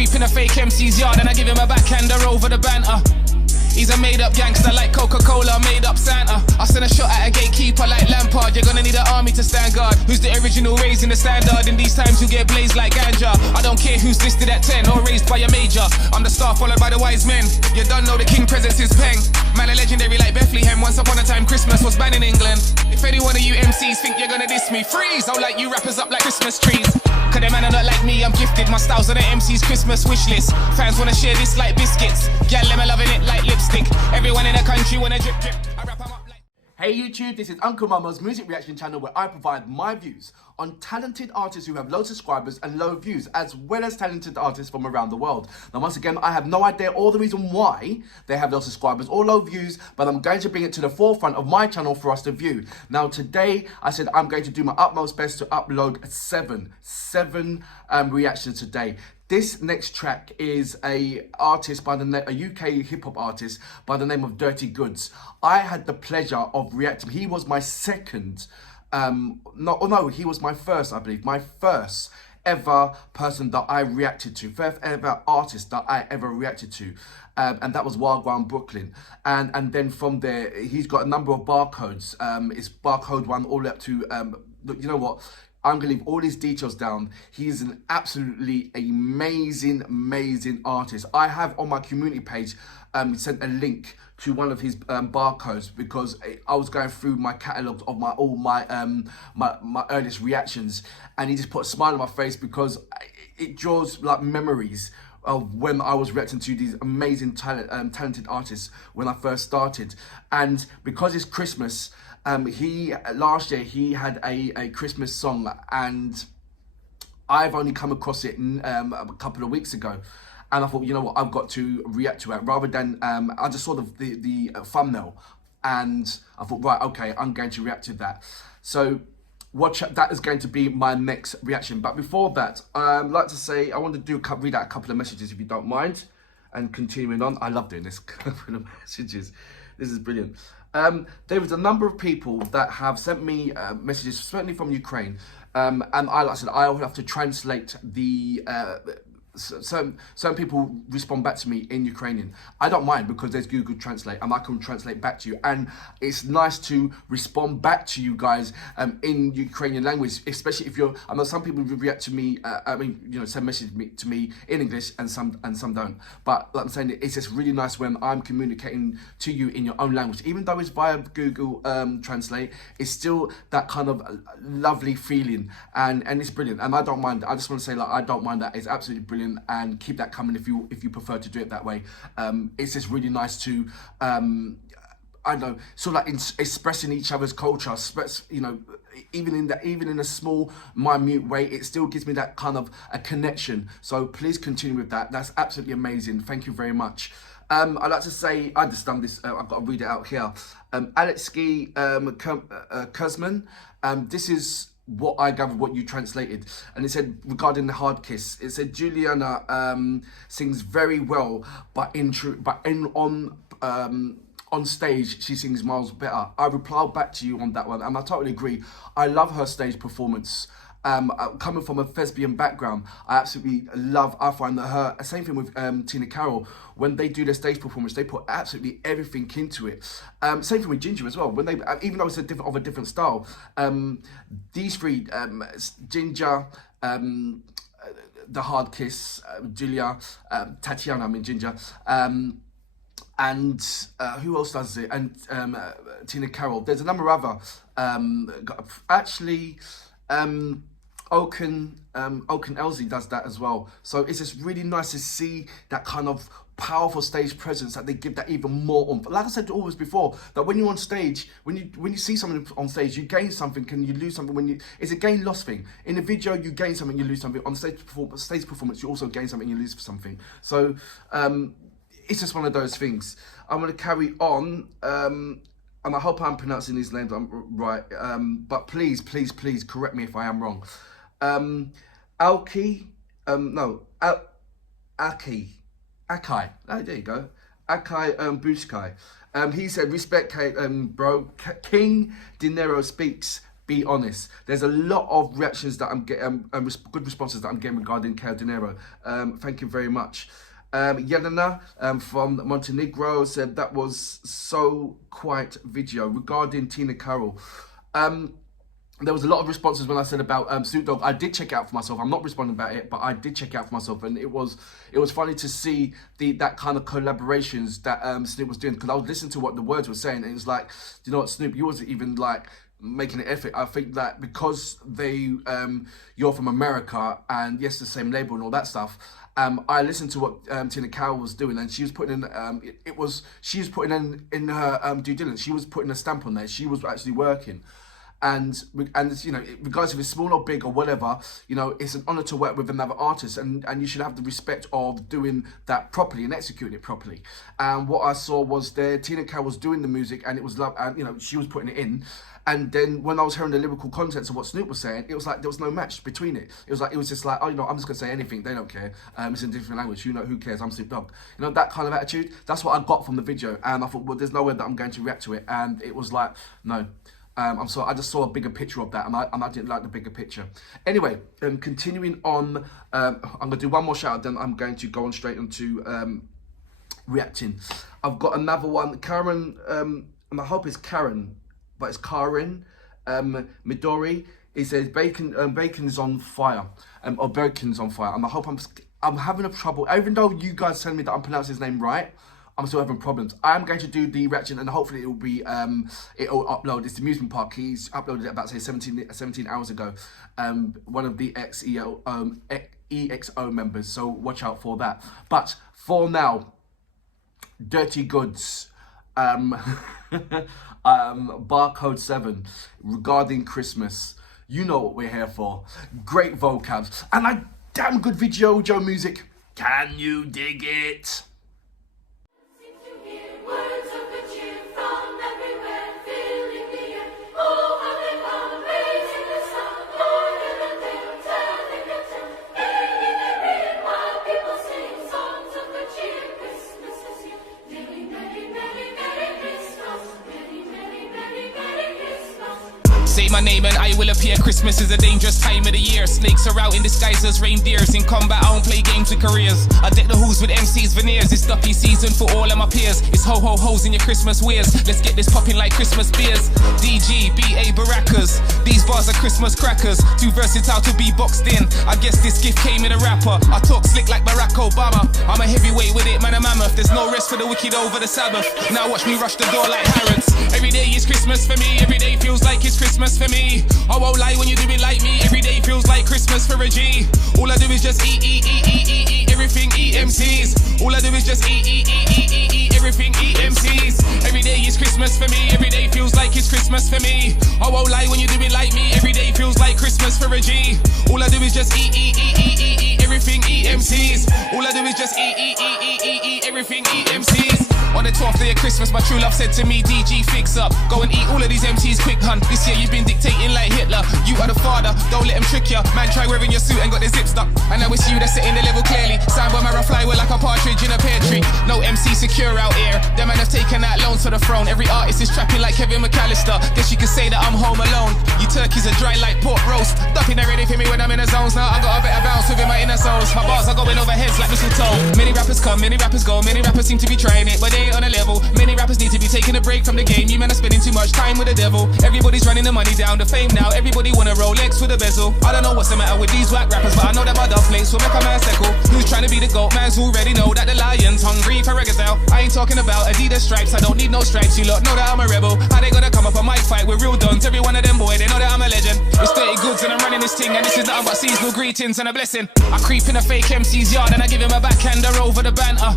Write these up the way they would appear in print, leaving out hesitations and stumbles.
creep in a fake MC's yard and I give him a backhander over the banter. He's a made-up gangster like Coca-Cola, made-up Santa. I send a shot at a gatekeeper like Lampard. You're gonna need an army to stand guard. Who's the original raising the standard? In these times you get blazed like ganja. I don't care who's listed at 10 or raised by a major. I'm the star followed by the wise men. You don't know the king presence is peng. Man a legendary like Bethlehem. Once upon a time Christmas was banned in England. If any one of you MCs think you're gonna diss me, freeze. I'll light you rappers up like Christmas trees. Cause them man are not like me, I'm gifted. My styles are the MC's Christmas wish list. Fans wanna share this like biscuits. Gal them are loving it like lipstick. Everyone in the country wanna drip drip. I wrap 'em up like... Hey YouTube, this is Uncle Mama's music reaction channel where I provide my views on talented artists who have low subscribers and low views, as well as talented artists from around the world. Now once again, I have no idea or the reason why they have low subscribers or low views, but I'm going to bring it to the forefront of my channel for us to view. Now today, I said I'm going to do my utmost best to upload seven reactions today. This next track is a artist by the name, a UK hip-hop artist by the name of Durrty Goodz. I had the pleasure of reacting. He was my second, he was my first, I believe, my first ever person that I reacted to, first ever artist that I ever reacted to. And that was Wagwan Brooklyn. And then from there, he's got a number of barcodes. It's barcode 1 all the way up to, you know what? I'm going to leave all his details down. He's an absolutely amazing artist. I have on my community page sent a link to one of his barcodes because I was going through my catalogue of all my earliest reactions, and he just put a smile on my face because it draws like memories of when I was reacting to these amazing talented artists when I first started. And because it's Christmas, last year he had a Christmas song, and I've only come across it a couple of weeks ago, and I thought, you know what, I've got to react to it rather than I just saw the thumbnail and I thought, right, okay, I'm going to react to that. So that is going to be my next reaction. But before that, I'd like to say I want to read out a couple of messages if you don't mind, and continuing on. I love doing this couple of messages. This is brilliant. There is a number of people that have sent me messages, certainly from Ukraine, and like I said, I will have to translate the certain people respond back to me in Ukrainian. I don't mind because there's Google Translate and I can translate back to you, and it's nice to respond back to you guys in Ukrainian language, especially if you're, I know some people react to me, send messages to me in English and some don't, but like I'm saying, it's just really nice when I'm communicating to you in your own language. Even though it's via Google Translate, it's still that kind of lovely feeling, and it's brilliant, and I don't mind. I just want to say, like, I don't mind that. It's absolutely brilliant, and keep that coming if you prefer to do it that way. It's just really nice to I don't know, sort of like expressing each other's culture, even in a small minute way, it still gives me that kind of a connection. So please continue with that. That's absolutely amazing. Thank you very much. I'd like to say, I just done this, I've got to read it out here. Alexey Kuzman, this is what I gathered, what you translated, and it said regarding the hard kiss, it said Juliana sings very well, but on stage she sings miles better. I replied back to you on that one, and I totally agree. I love her stage performance. Coming from a thespian background, I find that her, same thing with Tina Carroll, when they do their stage performance, they put absolutely everything into it. Same thing with Ginger as well, when they, even though it's a different style, these three, Ginger, the hard kiss, Julia, Tatiana, Ginger, and who else does it? And Tina Carroll. There's a number of other, Oaken Elsie does that as well. So it's just really nice to see that kind of powerful stage presence, that they give that even more on. Like I said always before, that when you're on stage, when you see someone on stage, you gain something and you lose something. It's a gain-loss thing. In a video, you gain something, you lose something. On stage performance, you also gain something, you lose something. So it's just one of those things. I'm going to carry on. And I hope I'm pronouncing these names right, but please correct me if I am wrong. Akai, oh, there you go, Akai Buskai. He said, respect, bro, King Dinero speaks be honest. There's a lot of reactions that I'm getting, good responses that I'm getting regarding Kardinal. Thank you very much. Yelena from Montenegro said that was so quite video regarding Tina Carroll. There was a lot of responses when I said about Snoop Dogg. I did check it out for myself. I'm not responding about it, but I did check it out for myself, and it was funny to see that kind of collaborations that Snoop was doing, because I was listening to what the words were saying, and it was like, you know what, Snoop, you wasn't even like making an effort. I think that because you're from America, and yes, the same label and all that stuff. I listened to what Tina Carroll was doing, and she was putting in she was putting in her due diligence. She was putting a stamp on there. She was actually working. And you know, regardless if it's small or big or whatever, you know, it's an honor to work with another artist, and you should have the respect of doing that properly and executing it properly. And what I saw was Tina Carroll was doing the music, and it was love, and you know, she was putting it in. And then when I was hearing the lyrical contents of what Snoop was saying, it was like there was no match between it. It was just like, oh, you know, I'm just gonna say anything. They don't care. It's in a different language. You know, who cares? I'm Snoop Dogg. You know, that kind of attitude. That's what I got from the video, and I thought, well, there's no way that I'm going to react to it. And it was like, no. I'm sorry, I just saw a bigger picture of that, and I didn't like the bigger picture. Anyway, continuing on, I'm going to do one more shout out, then I'm going to go on straight into reacting. I've got another one, Karen, and I hope it's Karen, but it's Karen Midori. It says bacon is on fire, or bacon's on fire, and I hope I'm having a trouble, even though you guys telling me that I'm pronouncing his name right, I'm still having problems. I'm going to do the reaction, and hopefully it will be it'll upload. It's the amusement park. He's uploaded it about say 17 hours ago. One of the EXO members. So watch out for that. But for now, Durrty Goodz, barcode 7 regarding Christmas. You know what we're here for. Great vocabs and a damn good video, Joe music. Can you dig it? Say my name and I will appear. Christmas is a dangerous time of the year. Snakes are out in disguise as reindeers. In combat I don't play games with careers. I deck the halls with MC's veneers. It's ducky season for all of my peers. It's ho-ho-hos in your Christmas wears. Let's get this popping like Christmas beers. DG, BA Baracas. These bars are Christmas crackers. Too versatile to be boxed in. I guess this gift came in a wrapper. I talk slick like Barack Obama. I'm a heavyweight with it, man, a mammoth. There's no rest for the wicked over the Sabbath. Now watch me rush the door like Harrods. Every day is Christmas for me. Every day feels like it's Christmas for me. I won't lie when you do it like me. Every day feels like Christmas for a G. All I do is just eat everything EMCs. All I do is just eat everything EMCs. Every day is Christmas for me. Every day feels like it's Christmas for me. I won't lie when you do it like me. Every day feels like Christmas for a G. All I do is just eat everything EMCs. All I do is just eat everything EMCs. On the 12th day of Christmas, my true love said to me, DG, fix up. Go and eat all of these MCs quick, hun. This year you've been dictating like Hitler. You are the father, don't let him trick ya. Man, try wearing your suit and got the zip stuck. And now it's you that's setting the level clearly. Signed by Mara fly, we're like a partridge in a pear tree. No MC secure out here. Them man have taken out loans for the throne. Every artist is trapping like Kevin McAllister. Guess you could say that I'm home alone. You turkeys are dry like pork roast. Ducking are ready for me when I'm in the zones. Now I got a better bounce within my inner souls. My bars are going over heads like mistletoe. Many rappers come, many rappers go. Many rappers seem to be trying it, but they ain't on a level. Many rappers need to be taking a break from the game. You man are spending too much time with the devil. Everybody's running the money down, the fame now. Everybody want a Rolex with a bezel. I don't know what's the matter with these whack rappers, but I know that my dub plates will make a man settle. Who's trying to be the GOAT? Man's already know that the lion's hungry for reggae. I ain't talking about Adidas stripes, I don't need no stripes. You lot know that I'm a rebel. How they gonna come up on my fight with real dons? Every one of them boy, they know that I'm a legend. It's Durrty Goodz and I'm running this thing, and this is nothing but seasonal greetings and a blessing. I creep in a fake MC's yard and I give him a backhander over the banter.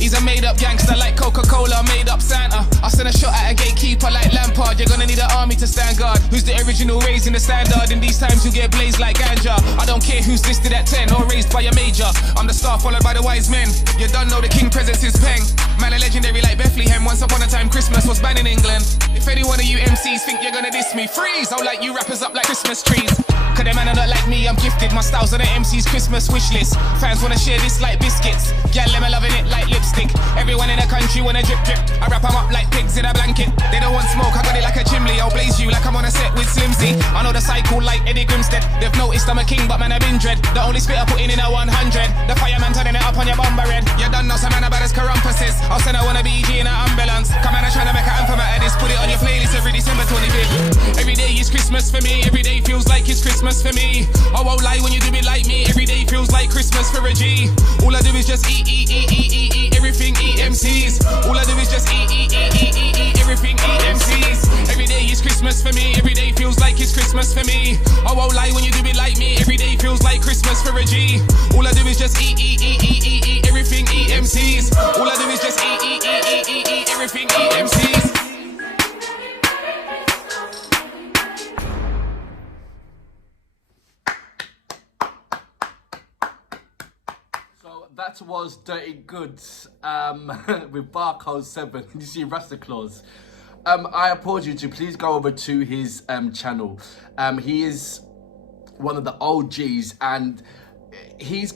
He's a made-up gangster like Coca-Cola, made-up Santa. I send a shot at a gatekeeper like Lampard. You're gonna need an army to stand guard. Who's the original raising the standard? In these times you get blazed like ganja. I don't care who's listed at 10 or raised by a major. I'm the star followed by the wise men. You don't know the king presence is peng. Man a legendary like Bethlehem. Once upon a time Christmas was banned in England. If any one of you MCs think you're gonna diss me, freeze! I'll light you rappers up like Christmas trees. Cause them man are not like me, I'm gifted. My style's on the MC's Christmas wish list. Fans wanna share this like biscuits. Gal them are loving it like lipstick. stick. Everyone in the country wanna drip drip. I wrap 'em up like pigs in a blanket. They don't want smoke, I got it like a chimney. I'll blaze you like I'm on a set with Slimzy. I know the cycle like Eddie Grimstead. They've noticed I'm a king, but man, I've been dread. The only spit I put in a 100. The fireman turning it up on your bumper red. You done know some man about as carumpuses. I'll send a wanna BG in an ambulance. Come on, I'm trying to make an anthem out of this. Put it on your playlist every December 25th. Every day is Christmas for me. Every day feels like it's Christmas for me. I won't lie when you do it like me. Every day feels like Christmas for a G. All I do is just eat, eat, eat, eat, eat, eat. Everything eat MCs. All I do is just eat, eat, eat, eat, eat, eat. Everything eat MCs. Every day is Christmas for me. Every day feels like it's Christmas for me. I won't lie when you do it like me. Every day feels like Christmas for a G. All I do is just eat, eat, eat, eat, eat, eat. Everything eat MCs. All I do is just eat, eat, eat, eat, eat, eat. Everything eat MCs. That was Durrty Goodz with Barcode 7. You see Rasta Claus. I applaud you to please go over to his channel. He is one of the OGs, and he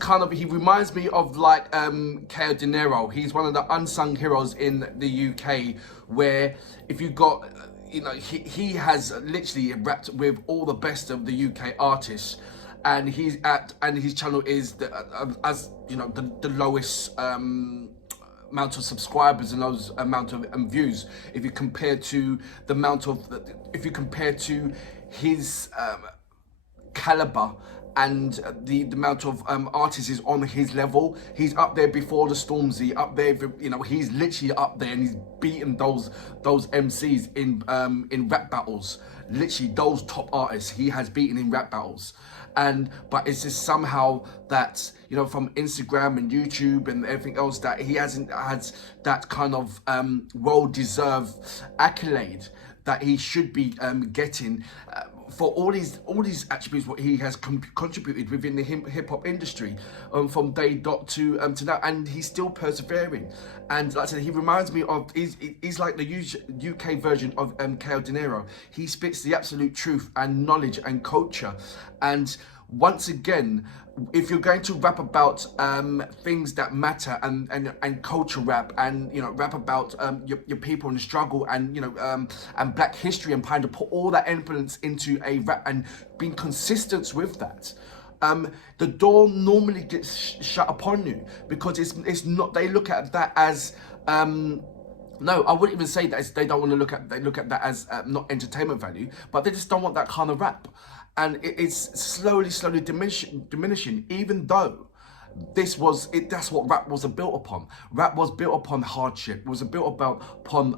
reminds me of like Kardinal. He's one of the unsung heroes in the UK, where if you got, he has literally rapped with all the best of the UK artists. And his channel is the lowest amount of subscribers and those amount of views. If you compare to his caliber and the amount of artists is on his level, he's up there before the Stormzy, up there. He's literally up there, and he's beaten those MCs in rap battles. Literally, those top artists he has beaten in rap battles. But it's just somehow that, from Instagram and YouTube and everything else, that he hasn't had that kind of well-deserved accolade that he should be getting for all these attributes what he has contributed within the hip-hop industry from day dot to now, and he's still persevering. And like I said, he reminds me of, he's like the UK version of Kardinal. He spits the absolute truth and knowledge and culture. And once again, if you're going to rap about things that matter and culture rap, and rap about your people and the struggle and and Black history, and kind of put all that influence into a rap and being consistent with that, the door normally gets shut upon you, because it's not. They look at that as no, I wouldn't even say that they don't want to look at. They look at that as not entertainment value, but they just don't want that kind of rap. And it's slowly diminishing, even though that's what rap was built upon. Rap was built upon hardship. It was built upon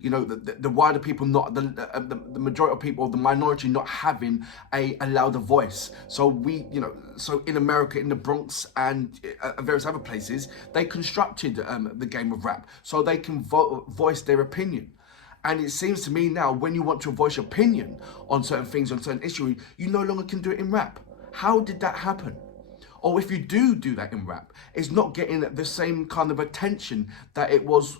the wider people, not the majority of people, the minority, not having a louder voice. So so in America, in the Bronx and various other places, they constructed the game of rap so they can voice their opinion. And it seems to me now, when you want to voice your opinion on certain things, on certain issues, you no longer can do it in rap. How did that happen? Or if you do that in rap, it's not getting the same kind of attention that it was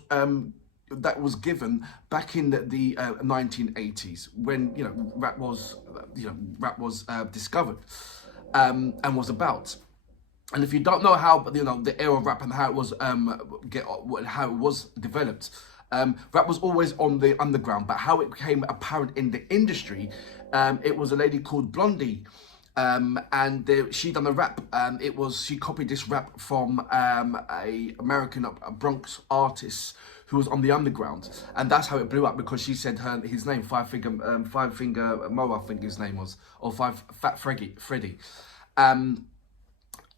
given back in the 1980s, when rap was discovered and was about. And if you don't know how the era of rap and how it was developed. Rap was always on the underground, but how it became apparent in the industry, it was a lady called Blondie, and she done a rap. She copied this rap from a American Bronx artist who was on the underground, and that's how it blew up, because she said his name, Five Finger Mo, I think his name was, or Fat Freddy.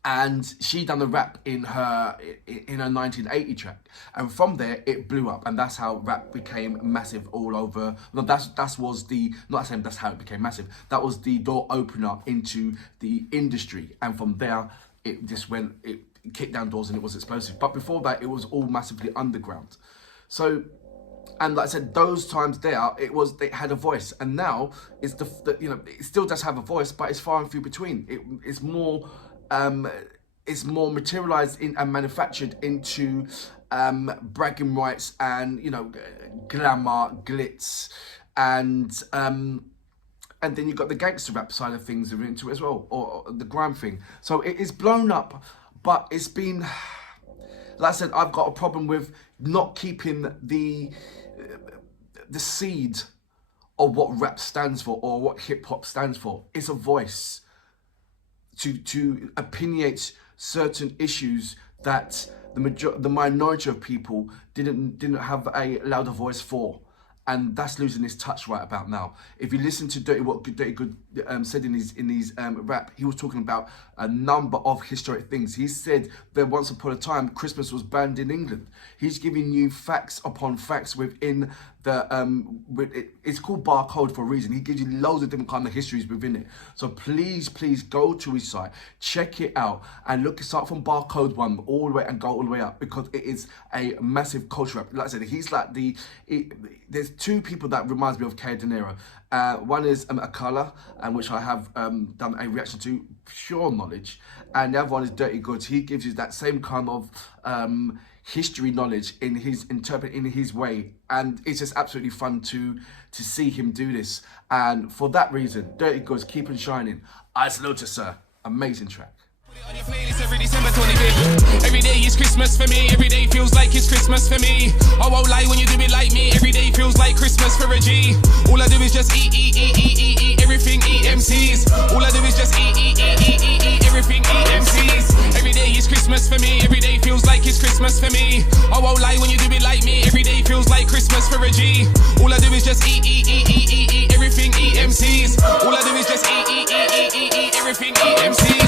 And she done the rap in her 1980 track, and from there it blew up, and that's how rap became massive all over. No, that's how it became massive. That was the door opener into the industry, and from there it kicked down doors and it was explosive. But before that, it was all massively underground. So, and like I said, those times there, it had a voice, and now it's it still does have a voice, but it's far and few between. It's more materialized and manufactured into bragging rights and glamour, glitz, and then you've got the gangster rap side of things into it as well, or the grime thing. So it is blown up, but it's been, Like I said, I've got a problem with not keeping the seed of what rap stands for or what hip hop stands for. It's a voice to opinionate certain issues that the minority of people didn't have a louder voice for. And that's losing its touch right about now. If you listen to Durrty Goodz said in his rap, he was talking about a number of historic things. He said that once upon a time, Christmas was banned in England. He's giving you facts upon facts within the, it's called barcode for a reason. He gives you loads of different kind of histories within it. So please go to his site, check it out, and start from barcode 1 all the way and go all the way up, because it is a massive culture rap. Like I said, he's like there's 2 people that reminds me of Kardinal. One is Akala, which I have done a reaction to, pure knowledge, and the other one is Durrty Goodz. He gives you that same kind of history knowledge in his way, and it's just absolutely fun to see him do this. And for that reason, Durrty Goodz, keep on shining. I salute you, sir. Amazing track. On your playlist every December 25th. Every day is Christmas for me. Every day feels like it's Christmas for me. I won't lie when you do it like me. Every day feels like Christmas for a G. All I do is just eat everything, eat MCs. All I do is just eat everything, eat MCs. Every day is Christmas for me. Every day feels like it's Christmas for me. I won't lie when you do it like me. Every day feels like Christmas for a G. All I do is just eat everything, eat MCs. All I do is just eat everything, eat MCs.